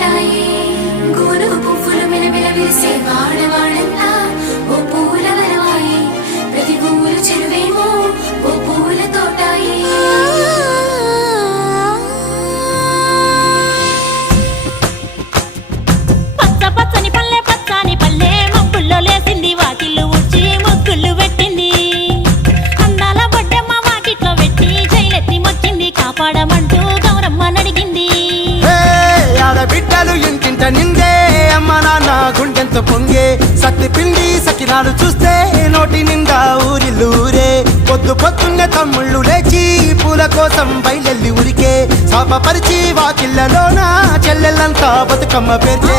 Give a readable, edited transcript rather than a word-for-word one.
తోటాయి గోను పువ్వులు మిలమిల విరిసే వాడవాడంతా ఓ పూల వరవాయి ప్రతి పువ్వులు చెరువేమో ఓ పూల తోటాయి పచ్చ పచ్చని పల్లె పచ్చని పల్లె మబ్బుల్లో లేసింది వాకిళ్ళు ఊడ్చి ముగ్గులు పెట్టింది అందాల బొడ్డమ్మ వాకిట్లో పెట్టి జైలెత్తి మొక్కింది కాపాడమంటూ గౌరమ్మ నడిగింది ఆడబిడ్డలు ఇంటింట నిందే అమ్మ నాన్న గుండెంతో పొంగే సత్తి పిండి సకినాలు చూస్తే నోటి నిండా ఊరిల్లూరే పొద్దు పొద్దున్నే తమ్ముళ్ళు లేచి పూల కోసం బయలెల్లి ఉరికే శాపపరిచి వాకిళ్ళలోన చెల్లెళ్ళంతా బతుకమ్మ పేర్చే